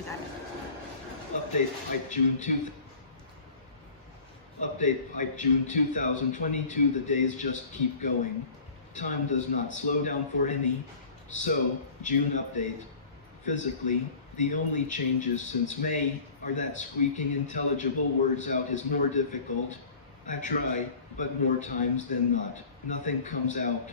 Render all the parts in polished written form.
do that. Update pipe June 2022. The days just keep going. Time does not slow down for any. So, June update. Physically, the only changes since May are that squeaking intelligible words out is more difficult. I try, but more times than not, nothing comes out.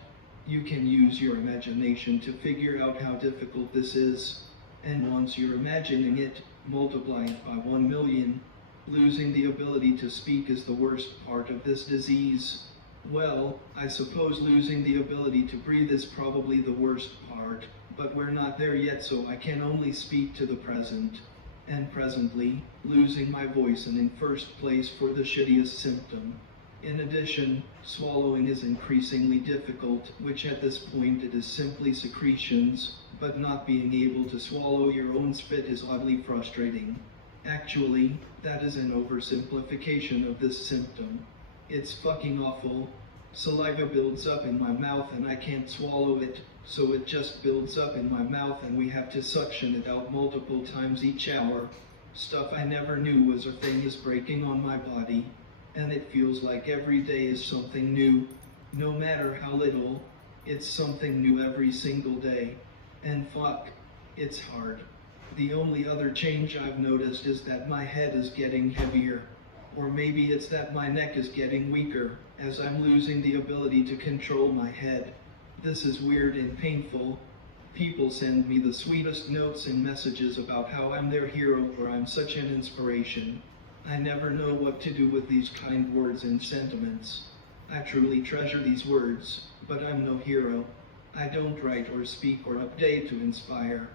You can use your imagination to figure out how difficult this is. And once you're imagining it, multiply it by 1 million. Losing the ability to speak is the worst part of this disease. Well, I suppose losing the ability to breathe is probably the worst part, but we're not there yet, so I can only speak to the present. And presently, losing my voice is in first place for the shittiest symptom. In addition, swallowing is increasingly difficult, which at this point it is simply secretions, but not being able to swallow your own spit is oddly frustrating. Actually, that is an oversimplification of this symptom. It's fucking awful. Saliva builds up in my mouth and I can't swallow it, so it just builds up in my mouth and we have to suction it out multiple times each hour. Stuff I never knew was a thing is breaking on my body, and it feels like every day is something new. No matter how little, it's something new every single day. And fuck, it's hard. The only other change I've noticed is that my head is getting heavier. Or maybe it's that my neck is getting weaker, as I'm losing the ability to control my head. This is weird and painful. People send me the sweetest notes and messages about how I'm their hero or I'm such an inspiration. I never know what to do with these kind words and sentiments. I truly treasure these words, but I'm no hero. I don't write or speak or update to inspire.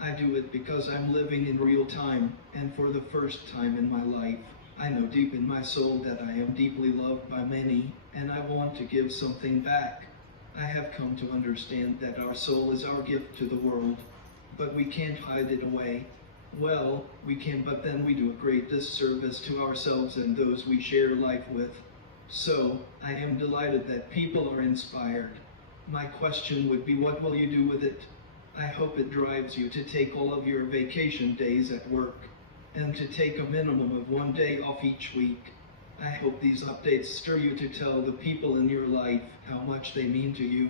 I do it because I'm living in real time, and for the first time in my life, I know deep in my soul that I am deeply loved by many, and I want to give something back. I have come to understand that our soul is our gift to the world, but we can't hide it away. Well, we can, but then we do a great disservice to ourselves and those we share life with. So, I am delighted that people are inspired. My question would be, what will you do with it? I hope it drives you to take all of your vacation days at work, and to take a minimum of 1 day off each week. I hope these updates stir you to tell the people in your life how much they mean to you,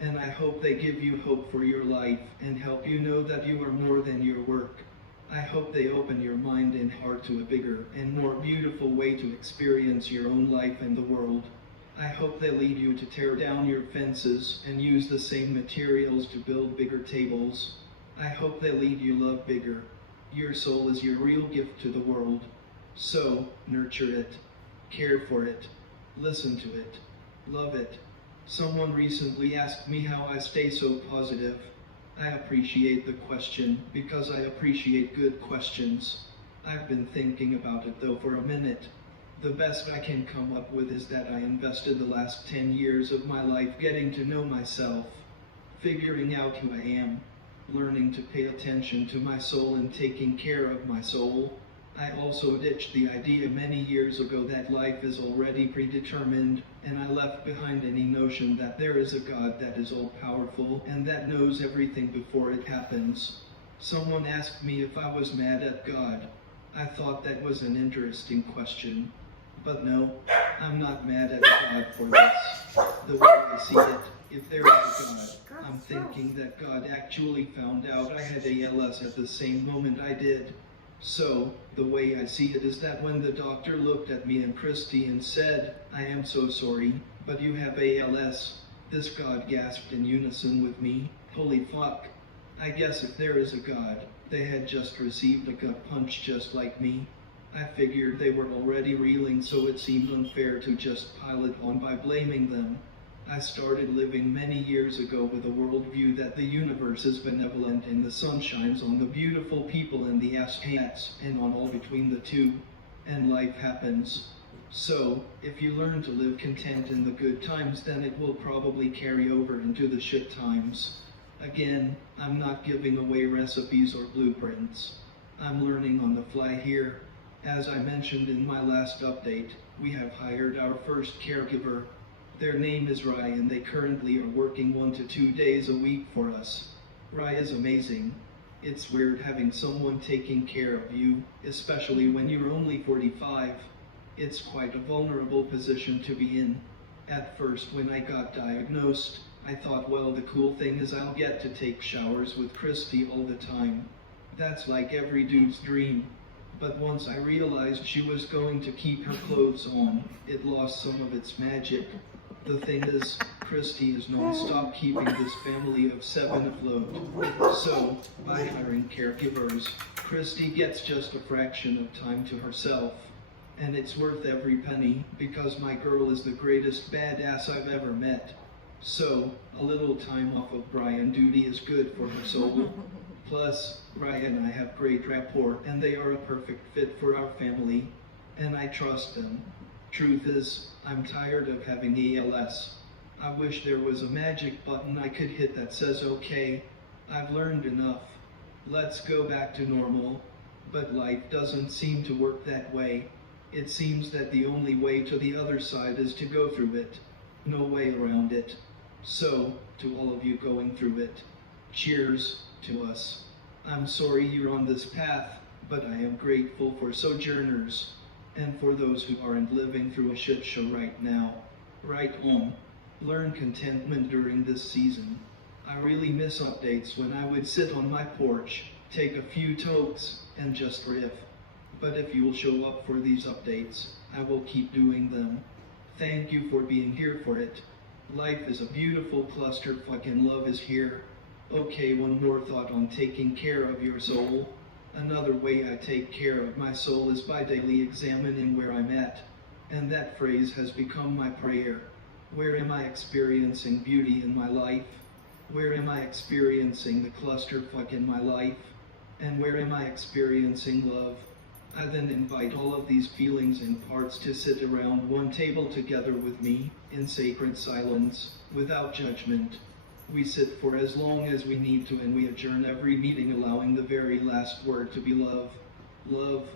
and I hope they give you hope for your life and help you know that you are more than your work. I hope they open your mind and heart to a bigger and more beautiful way to experience your own life and the world. I hope they lead you to tear down your fences and use the same materials to build bigger tables. I hope they lead you love bigger. Your soul is your real gift to the world. So, nurture it, care for it, listen to it, love it. Someone recently asked me how I stay so positive. I appreciate the question because I appreciate good questions. I've been thinking about it though for a minute. The best I can come up with is that I invested the last 10 years of my life getting to know myself, figuring out who I am, learning to pay attention to my soul and taking care of my soul. I also ditched the idea many years ago that life is already predetermined, and I left behind any notion that there is a God that is all-powerful and that knows everything before it happens. Someone asked me if I was mad at God. I thought that was an interesting question. But no, I'm not mad at God for this. The way I see it, if there is a God, I'm thinking that God actually found out I had ALS at the same moment I did. So, the way I see it is that when the doctor looked at me and Christy and said, "I am so sorry, but you have ALS," this God gasped in unison with me, "Holy fuck." I guess if there is a God, they had just received a gut punch just like me. I figured they were already reeling, so it seemed unfair to just pile it on by blaming them. I started living many years ago with a worldview that the universe is benevolent and the sun shines on the beautiful people and the ass and on all between the two, and life happens. So, if you learn to live content in the good times, then it will probably carry over into the shit times. Again, I'm not giving away recipes or blueprints. I'm learning on the fly here. As I mentioned in my last update, we have hired our first caregiver. Their name is Rai and they currently are working 1 to 2 days a week for us. Rai is amazing. It's weird having someone taking care of you, especially when you're only 45. It's quite a vulnerable position to be in. At first, when I got diagnosed, I thought, well, the cool thing is I'll get to take showers with Christy all the time. That's like every dude's dream. But once I realized she was going to keep her clothes on, it lost some of its magic. The thing is, Christy is non-stop keeping this family of 7 afloat. So, by hiring caregivers, Christy gets just a fraction of time to herself. And it's worth every penny, because my girl is the greatest badass I've ever met. So, a little time off of Brian duty is good for her soul. Plus, Brian and I have great rapport, and they are a perfect fit for our family, and I trust them. Truth is, I'm tired of having ALS. I wish there was a magic button I could hit that says, okay, I've learned enough. Let's go back to normal. But life doesn't seem to work that way. It seems that the only way to the other side is to go through it. No way around it. So, to all of you going through it, cheers to us. I'm sorry you're on this path, but I am grateful for sojourners, and for those who aren't living through a shit show right now. Right on. Learn contentment during this season. I really miss updates when I would sit on my porch, take a few tokes, and just riff. But if you'll show up for these updates, I will keep doing them. Thank you for being here for it. Life is a beautiful clusterfuck and love is here. Okay, one more thought on taking care of your soul. Another way I take care of my soul is by daily examining where I'm at. And that phrase has become my prayer. Where am I experiencing beauty in my life? Where am I experiencing the clusterfuck in my life? And where am I experiencing love? I then invite all of these feelings and parts to sit around one table together with me, in sacred silence, without judgment. We sit for as long as we need to, and we adjourn every meeting allowing the very last word to be love. Love.